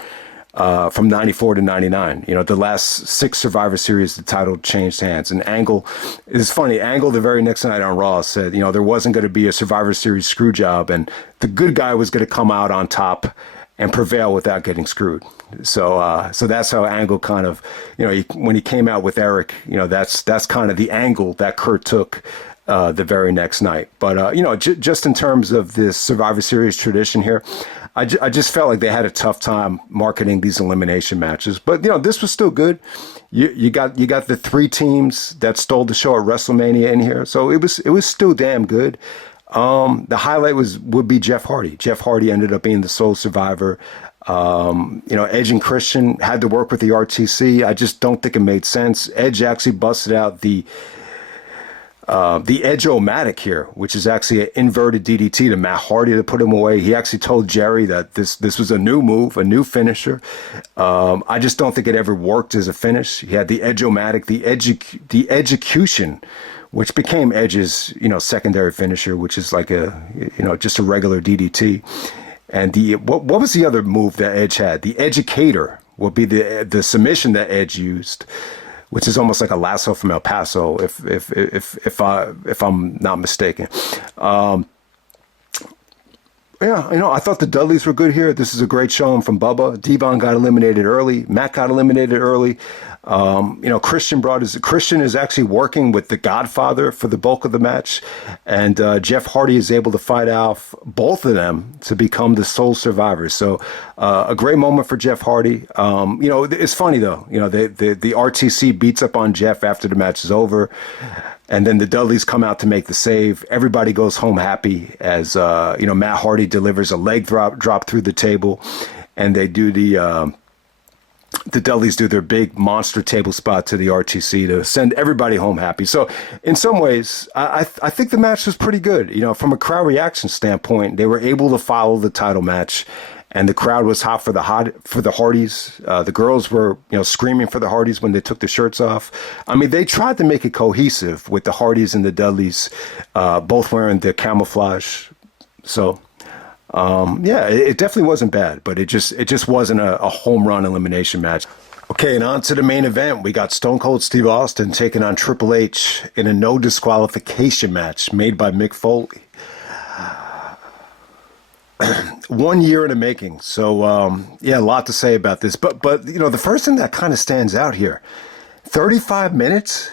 From 94 to 99, the last 6 Survivor Series, the title changed hands. And Angle, it's funny, Angle the very next night on Raw said, there wasn't going to be a Survivor Series screw job and the good guy was going to come out on top and prevail without getting screwed. So that's how Angle kind of, when he came out with Eric, that's kind of the angle that Kurt took the very next night. But, just in terms of this Survivor Series tradition here, I just felt like they had a tough time marketing these elimination matches. But, this was still good. You got the 3 teams that stole the show at WrestleMania in here. So it was still damn good. The highlight would be Jeff Hardy. Jeff Hardy ended up being the sole survivor. Edge and Christian had to work with the RTC. I just don't think it made sense. Edge actually busted out the Edge-O-Matic here, which is actually an inverted DDT to Matt Hardy to put him away. He actually told Jerry that this was a new move, a new finisher. I just don't think it ever worked as a finish. He had the Edge-O-Matic, the Edgecution, which became Edge's, secondary finisher, which is like just a regular DDT. And what was the other move that Edge had? The Educator would be the submission that Edge used, which is almost like a lasso from El Paso, if I'm not mistaken. I thought the Dudleys were good here. This is a great showing from Bubba. Devon got eliminated early. Matt got eliminated early. Christian is actually working with the Godfather for the bulk of the match, and Jeff Hardy is able to fight off both of them to become the sole survivors. So a great moment for Jeff Hardy. It's funny though. The RTC beats up on Jeff after the match is over, and then the Dudleys come out to make the save. Everybody goes home happy as Matt Hardy delivers a leg drop through the table, and they do the Dudleys do their big monster table spot to the RTC to send everybody home happy. So in some ways, I think the match was pretty good. From a crowd reaction standpoint, they were able to follow the title match, and the crowd was hot for the Hardys. The girls were, screaming for the Hardys when they took the shirts off. I mean, they tried to make it cohesive with the Hardys and the Dudleys, both wearing the camouflage. So it definitely wasn't bad, but it just wasn't a home run elimination match. Okay, and on to the main event. We got Stone Cold Steve Austin taking on Triple H in a no disqualification match made by Mick Foley. 1 year in the making. So, a lot to say about this. But the first thing that kind of stands out here, 35 minutes?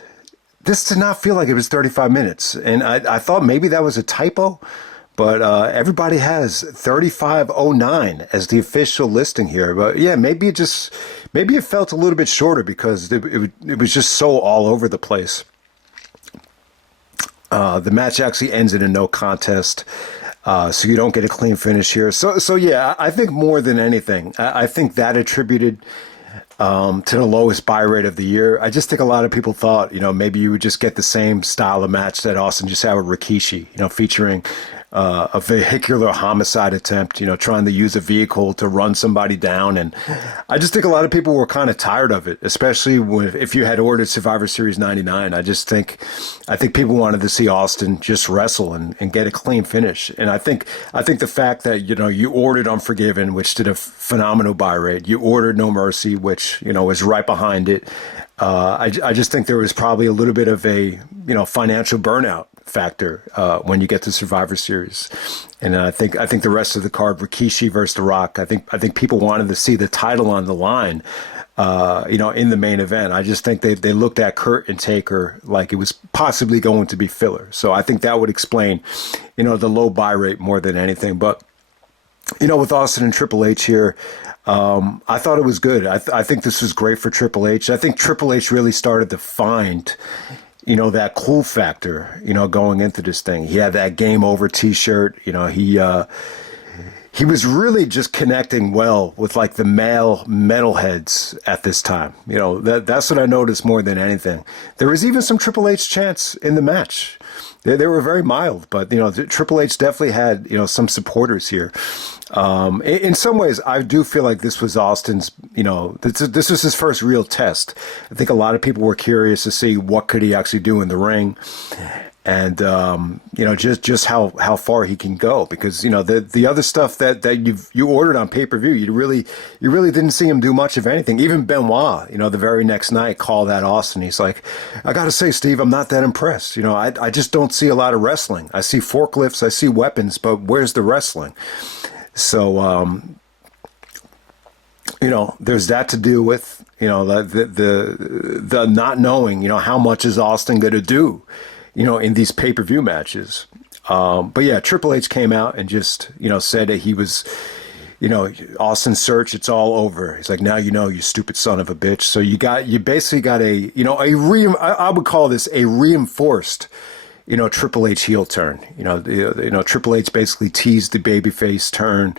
This did not feel like it was 35 minutes. And I thought maybe that was a typo. But everybody has 35:09 as the official listing here. But yeah, maybe it felt a little bit shorter because it was just so all over the place. The match actually ends in a no contest, so you don't get a clean finish here. So yeah, I think more than anything, I think that attributed to the lowest buy rate of the year. I just think a lot of people thought, maybe you would just get the same style of match that Austin just had with Rikishi, featuring a vehicular homicide attempt, trying to use a vehicle to run somebody down. And I just think a lot of people were kind of tired of it, especially if you had ordered Survivor Series 99. I think people wanted to see Austin just wrestle and get a clean finish. And I think the fact that, you ordered Unforgiven, which did a phenomenal buy rate. You ordered No Mercy, which, was right behind it. I just think there was probably a little bit of a, financial burnout factor when you get to Survivor Series. And I think the rest of the card, Rikishi versus The Rock, I think people wanted to see the title on the line in the main event. I just think they looked at Kurt and Taker like it was possibly going to be filler. So I think that would explain, the low buy rate more than anything. But, with Austin and Triple H here, I thought it was good. I think this was great for Triple H. I think Triple H really started to find, that cool factor, going into this thing. He had that game over T-shirt. He was really just connecting well with like the male metalheads at this time. That's what I noticed more than anything. There was even some Triple H chants in the match. They were very mild, but Triple H definitely had some supporters here. In some ways, I do feel like this was Austin's. This was his first real test. I think a lot of people were curious to see what could he actually do in the ring. And, just how far he can go, because, the other stuff that you ordered on pay-per-view, you really didn't see him do much of anything. Even Benoit, the very next night called out Austin. He's like, I got to say, Steve, I'm not that impressed. I just don't see a lot of wrestling. I see forklifts, I see weapons, but where's the wrestling? So, there's that to deal with, the not knowing, how much is Austin going to do, in these pay-per-view matches. But yeah, Triple H came out and just, said that he was, Austin's search, it's all over. He's like, now you stupid son of a bitch. So you basically got I would call this a reinforced, Triple H heel turn. Triple H basically teased the babyface turn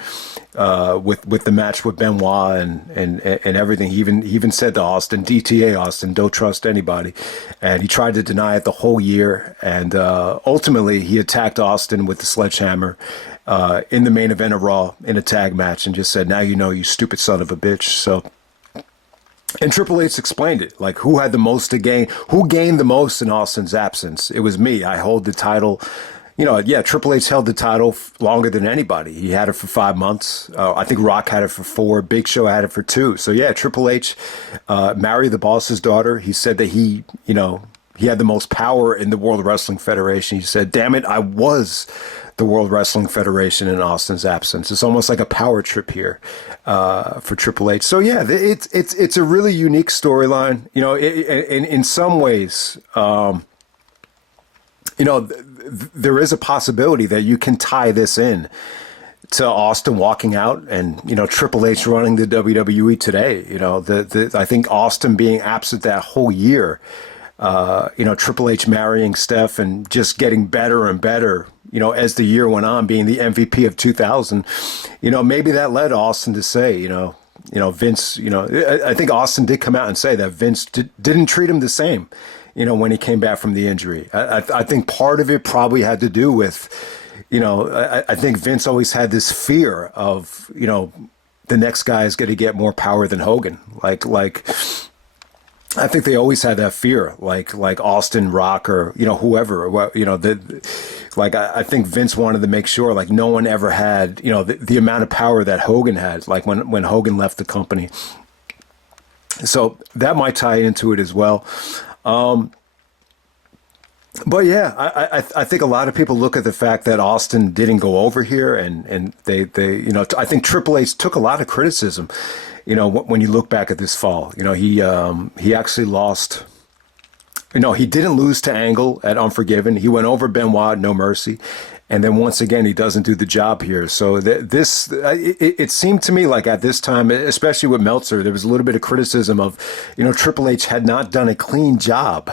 with the match with Benoit and everything. He even said to Austin, DTA Austin, don't trust anybody. And he tried to deny it the whole year. And ultimately, he attacked Austin with the sledgehammer in the main event of Raw in a tag match and just said, now you stupid son of a bitch. So. And Triple H explained it, like who had the most to gain, who gained the most in Austin's absence. It was me. I hold the title. Triple H held the title longer than anybody. He had it for 5 months. I think Rock had it for 4. Big Show had it for 2. So yeah, Triple H married the boss's daughter. He said that he had the most power in the World Wrestling Federation. He said, damn it, I was the World Wrestling Federation in Austin's absence. It's almost like a power trip here for Triple H. So yeah, it's a really unique storyline. In some ways, there is a possibility that you can tie this in to Austin walking out and, Triple H running the WWE today. I think Austin being absent that whole year, Triple H marrying Steph and just getting better and better, as the year went on, being the MVP of 2000, maybe that led Austin to say, Vince, I think Austin did come out and say that Vince didn't treat him the same, when he came back from the injury. I think part of it probably had to do with, I think Vince always had this fear of, the next guy is going to get more power than Hogan. Like, I think they always had that fear, like Austin, Rock, or whoever. I think Vince wanted to make sure, like, no one ever had the amount of power that Hogan had, like when Hogan left the company. So that might tie into it as well. But yeah, I think a lot of people look at the fact that Austin didn't go over here, and they I think Triple H took a lot of criticism. When you look back at this fall, he actually lost. He didn't lose to Angle at Unforgiven. He went over Benoit, No Mercy. And then once again, he doesn't do the job here. So it seemed to me like at this time, especially with Meltzer, there was a little bit of criticism of, Triple H had not done a clean job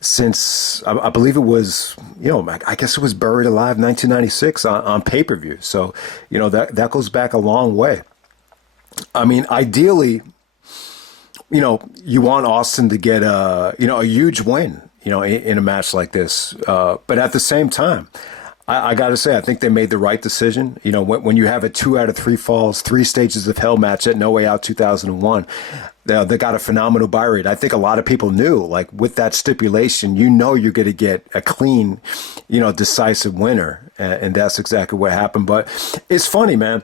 since I believe it was, I guess it was Buried Alive 1996 on pay-per-view. So, that goes back a long way. I mean, ideally, you want Austin to get a huge win, in a match like this. But at the same time, I got to say, I think they made the right decision. When you have a 2 out of 3 falls, 3 stages of hell match at No Way Out 2001, they got a phenomenal buy rate. I think a lot of people knew, like, with that stipulation, you're going to get a clean, decisive winner. And that's exactly what happened. But it's funny, man.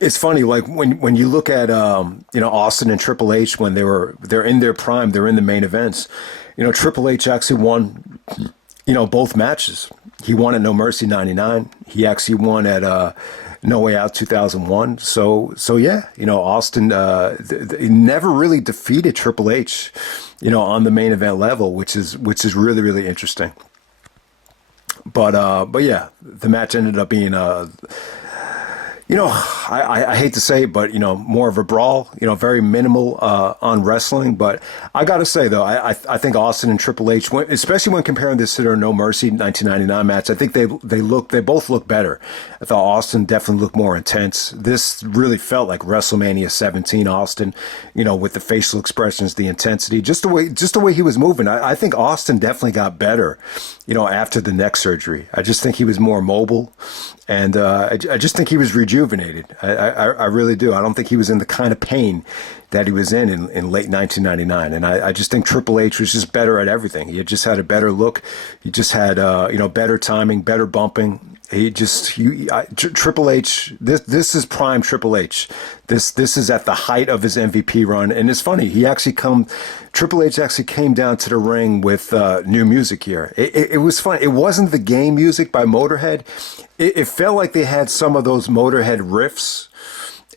It's funny, like when you look at Austin and Triple H when they're in their prime, they're in the main events. Triple H actually won, both matches. He won at No Mercy '99. He actually won at No Way Out 2001. So yeah, Austin he never really defeated Triple H, on the main event level, which is really, really interesting. But yeah, the match ended up being I hate to say it, but more of a brawl. Very minimal on wrestling. But I got to say though, I think Austin and Triple H, especially when comparing this to their No Mercy 1999 match, I think they both look better. I thought Austin definitely looked more intense. This really felt like WrestleMania 17 Austin, with the facial expressions, the intensity, just the way he was moving. I think Austin definitely got better, after the neck surgery. I just think he was more mobile. And I just think he was rejuvenated. I really do. I don't think he was in the kind of pain that he was in late 1999. And I just think Triple H was just better at everything. He had just had a better look. He just had, better timing, better bumping. Triple H, this is prime Triple H. This is at the height of his MVP run. And it's funny, Triple H actually came down to the ring with new music here. It was fun. It wasn't the game music by Motorhead. It felt like they had some of those Motorhead riffs.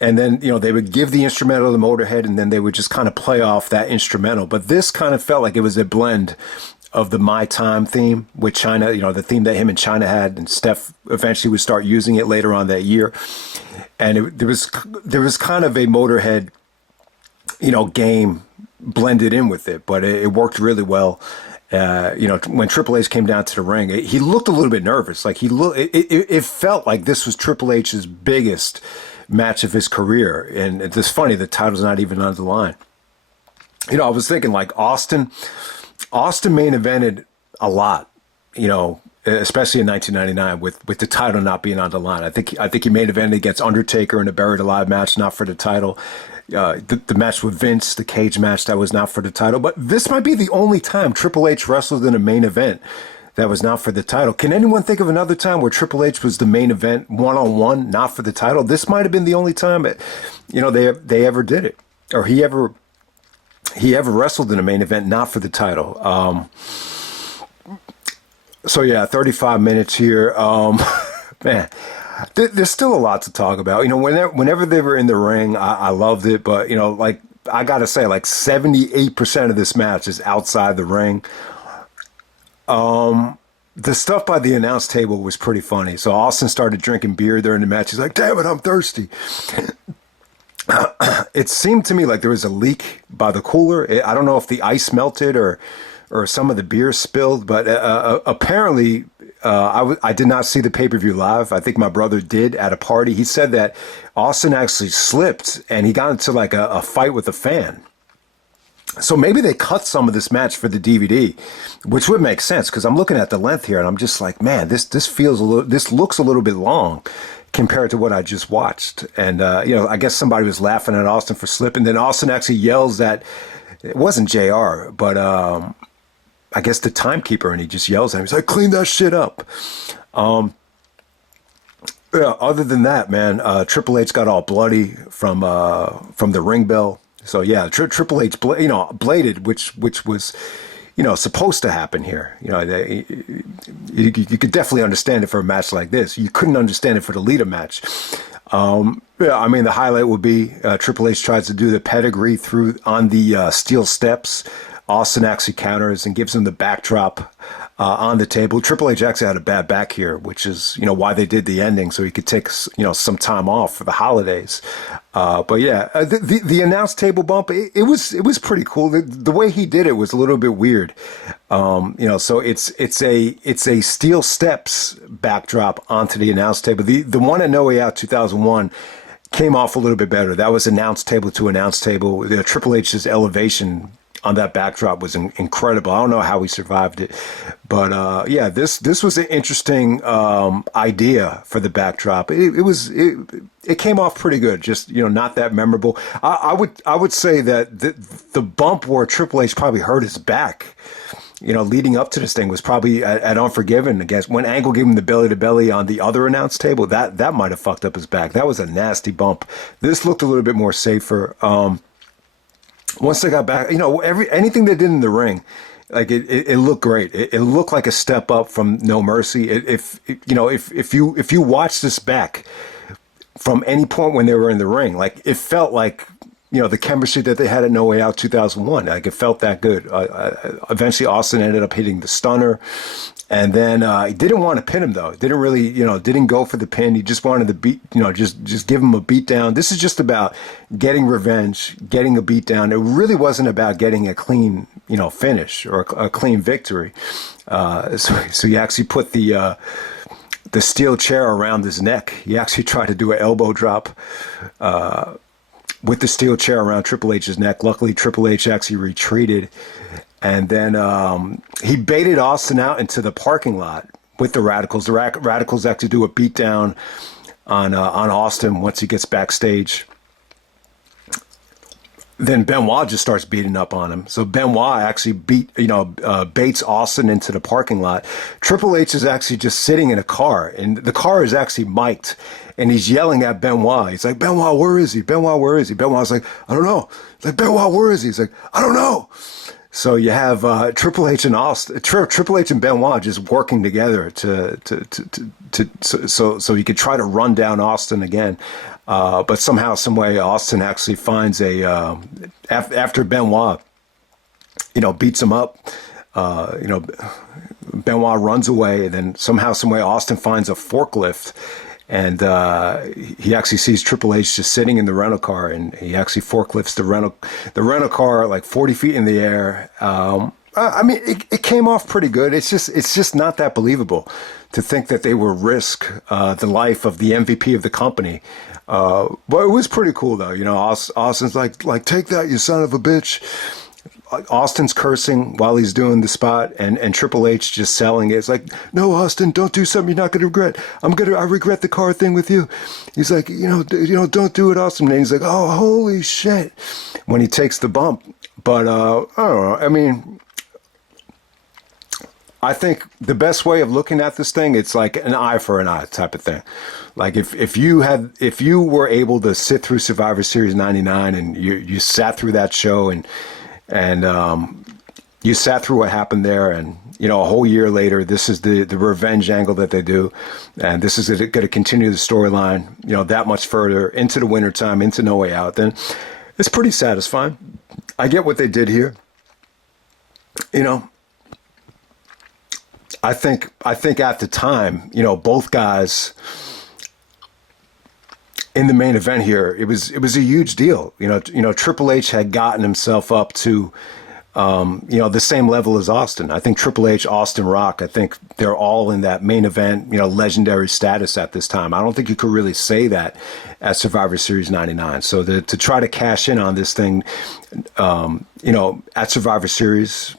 And then, they would give the instrumental to the Motorhead, and then they would just kind of play off that instrumental. But this kind of felt like it was a blend of the My Time theme with Chyna, the theme that him and Chyna had, and Steph eventually would start using it later on that year. And there was kind of a Motorhead, game blended in with it, but it worked really well. When Triple H came down to the ring, he looked a little bit nervous. Like it felt like this was Triple H's biggest match of his career. And it's funny, the title's not even on the line. I was thinking like Austin main evented a lot, especially in 1999 with the title not being on the line. I think he main evented against Undertaker in a Buried Alive match, not for the title. The match with Vince, the cage match, that was not for the title. But this might be the only time Triple H wrestled in a main event that was not for the title. Can anyone think of another time where Triple H was the main event one-on-one, not for the title? This might have been the only time they ever did it, or he ever wrestled in a main event not for the title. So yeah, 35 minutes here. Man, there's still a lot to talk about. Whenever they were in the ring, I loved it. But I gotta say, 78% of this match is outside the ring. The stuff by the announce table was pretty funny. So Austin started drinking beer during the match. He's like, "Damn it, I'm thirsty." It seemed to me like there was a leak by the cooler. I don't know if the ice melted or some of the beer spilled, but apparently I did not see the pay-per-view live. I think my brother did at a party. He said that Austin actually slipped and he got into a fight with a fan. So maybe they cut some of this match for the DVD, which would make sense because I'm looking at the length here and I'm just like, man, this looks a little bit long compared to what I just watched. And, I guess somebody was laughing at Austin for slipping. Then Austin actually yells at, it wasn't JR, but I guess the timekeeper, and he just yells at him. He's like, "Clean that shit up." Other than that, man, Triple H got all bloody from the ring bell. So yeah, Triple H, bladed, which was, supposed to happen here. You could definitely understand it for a match like this. You couldn't understand it for the Lita match. The highlight would be Triple H tries to do the pedigree on the steel steps. Austin actually counters and gives him the backdrop on the table. Triple H actually had a bad back here, which is, why they did the ending, so he could take, some time off for the holidays. But yeah, the announce table bump, it was pretty cool. The way he did it was a little bit weird. So it's a steel steps backdrop onto the announce table. The one at No Way Out 2001 came off a little bit better. That was announce table to announce table. Triple H's elevation on that backdrop was incredible. I don't know how he survived it, but this was an interesting idea for the backdrop. It came off pretty good, just not that memorable. I would say that the bump where Triple H probably hurt his back, leading up to this thing was probably at Unforgiven against when Angle gave him the belly to belly on the other announce table. That might have fucked up his back. That was a nasty bump. This looked a little bit more safer. Once they got back, anything they did in the ring, it looked great. It looked like a step up from No Mercy. If you watch this back, from any point when they were in the ring. Like, it felt like, the chemistry that they had at No Way Out 2001. Like, it felt that good. Eventually, Austin ended up hitting the stunner. And then he didn't want to pin him, though. Didn't really, didn't go for the pin. He just wanted to beat, just give him a beat down. This is just about getting revenge, getting a beat down. It really wasn't about getting a clean, finish or a clean victory. So he actually put the steel chair around his neck. He actually tried to do an elbow drop with the steel chair around Triple H's neck. Luckily, Triple H actually retreated. And then he baited Austin out into the parking lot with the Radicalz. The Radicalz actually do a beatdown on Austin once he gets backstage. Then Benoit just starts beating up on him. So Benoit actually baits Austin into the parking lot. Triple H is actually just sitting in a car, and the car is actually mic'd, and he's yelling at Benoit. He's like, Benoit, where is he? Benoit, where is he? Benoit's like, I don't know. He's like, Benoit, where is he? He's like, I don't know. So you have Triple H and Austin, Triple H and Benoit just working together so he could try to run down Austin again. But somehow, some way, Austin actually finds after Benoit, beats him up. Benoit runs away, and then somehow, some way, Austin finds a forklift. And he actually sees Triple H just sitting in the rental car, and he actually forklifts the rental car like 40 feet in the air. It came off pretty good. It's just not that believable to think that they would risk the life of the MVP of the company. But it was pretty cool, though. Austin's like take that, you son of a bitch. Austin's cursing while he's doing the spot, and Triple H just selling it. It's like, no, Austin, don't do something you're not going to regret. I regret the car thing with you. He's like, don't do it, Austin. And he's like, oh, holy shit, when he takes the bump. But I don't know. I think the best way of looking at this thing, it's like an eye for an eye type of thing. Like if you were able to sit through Survivor Series 99 and you sat through that show and you sat through what happened there, and a whole year later, this is the revenge angle that they do, and this is going to continue the storyline, that much further into the wintertime, into No Way Out. Then it's pretty satisfying. I get what they did here. I think at the time, both guys in the main event here, it was a huge deal. Triple H had gotten himself up to, the same level as Austin. I think Triple H, Austin, Rock, I think they're all in that main event, legendary status at this time. I don't think you could really say that at Survivor Series 99. So to try to cash in on this thing, at Survivor Series,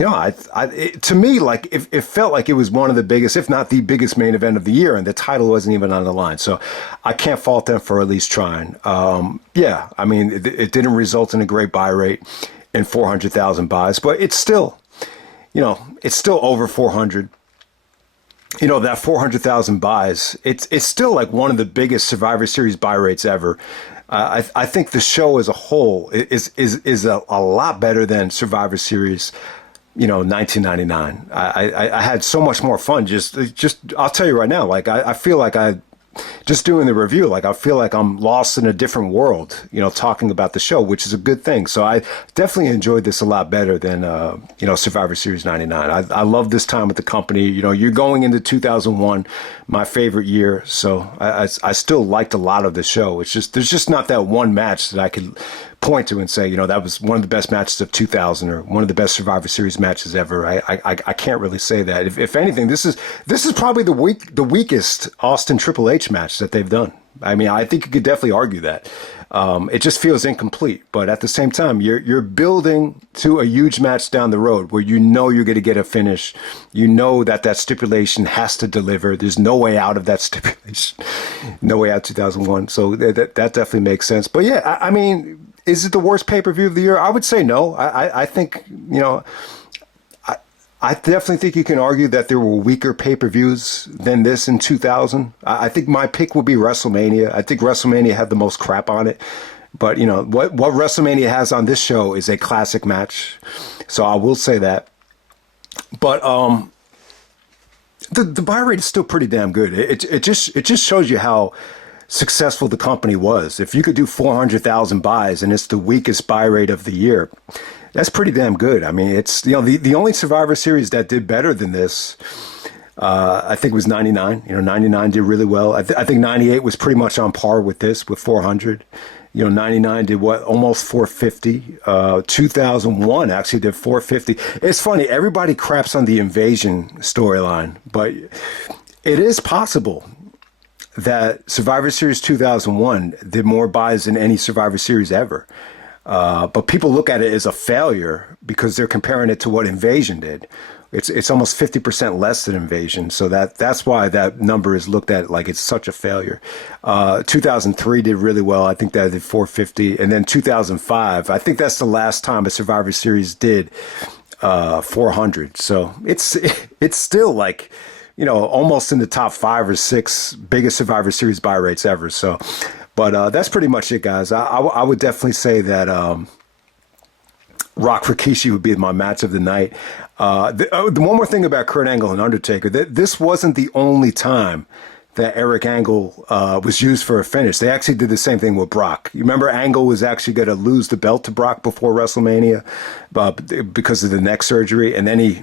to me, like, it felt like it was one of the biggest, if not the biggest main event of the year, and the title wasn't even on the line. So I can't fault them for at least trying. It didn't result in a great buy rate in 400,000 buys, but it's still, it's still over 400. That 400,000 buys, it's still like one of the biggest Survivor Series buy rates ever. I think the show as a whole is a lot better than Survivor Series 1999. I had so much more fun. Just I'll tell you right now, like I feel like just doing the review, like I feel like I'm lost in a different world, talking about the show, which is a good thing. So I definitely enjoyed this a lot better than, Survivor Series 99. I love this time with the company. You're going into 2001, my favorite year. So I still liked a lot of the show. It's just, there's just not that one match that I could point to and say, that was one of the best matches of 2000 or one of the best Survivor Series matches ever. I can't really say that. If anything, this is probably the weakest Austin Triple H match that they've done. I think you could definitely argue that. It just feels incomplete, but at the same time, you're building to a huge match down the road where you're going to get a finish. That stipulation has to deliver. There's no way out of that stipulation. No Way Out 2001. So that definitely makes sense. But yeah, is it the worst pay-per-view of the year? I would say no. I think, I definitely think you can argue that there were weaker pay-per-views than this in 2000. I think my pick would be WrestleMania. I think WrestleMania had the most crap on it. But, what WrestleMania has on this show is a classic match. So I will say that. But the buy rate is still pretty damn good. It just shows you how successful the company was. If you could do 400,000 buys and it's the weakest buy rate of the year, that's pretty damn good. I mean, it's, the only Survivor Series that did better than this, I think it was 99. 99 did really well. I think 98 was pretty much on par with this, with 400. 99 did what? Almost 450. 2001 actually did 450. It's funny. Everybody craps on the Invasion storyline, but it is possible that Survivor Series 2001 did more buys than any Survivor Series ever. But people look at it as a failure because they're comparing it to what Invasion did. It's almost 50% less than Invasion, so that's why that number is looked at like it's such a failure. 2003 did really well. I think that did 450, and then 2005. I think that's the last time a Survivor Series did 400. So it's still like, almost in the top 5 or 6 biggest Survivor Series buy rates ever. So, but that's pretty much it, guys. I would definitely say that Rock Rikishi would be my match of the night. The one more thing about Kurt Angle and Undertaker, this wasn't the only time that Eric Angle was used for a finish. They actually did the same thing with Brock. You remember Angle was actually going to lose the belt to Brock before WrestleMania because of the neck surgery, and then he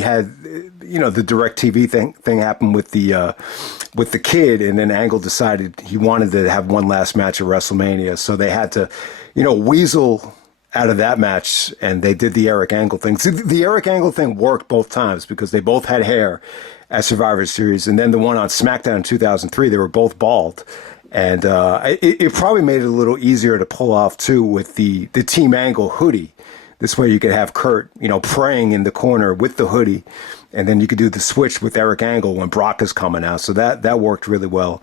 had the DirecTV thing happened with the kid, and then Angle decided he wanted to have one last match at WrestleMania, so they had to weasel out of that match, and they did the Eric Angle thing. See, the Eric Angle thing worked both times because they both had hair at Survivor Series, and then the one on SmackDown in 2003, they were both bald, and it probably made it a little easier to pull off too with the Team Angle hoodie. This way you could have Kurt, praying in the corner with the hoodie, and then you could do the switch with Eric Angle when Brock is coming out. So that worked really well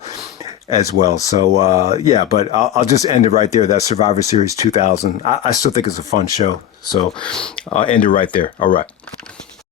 as well. So, yeah, but I'll just end it right there. That's Survivor Series 2000. I still think it's a fun show. So I'll end it right there. All right.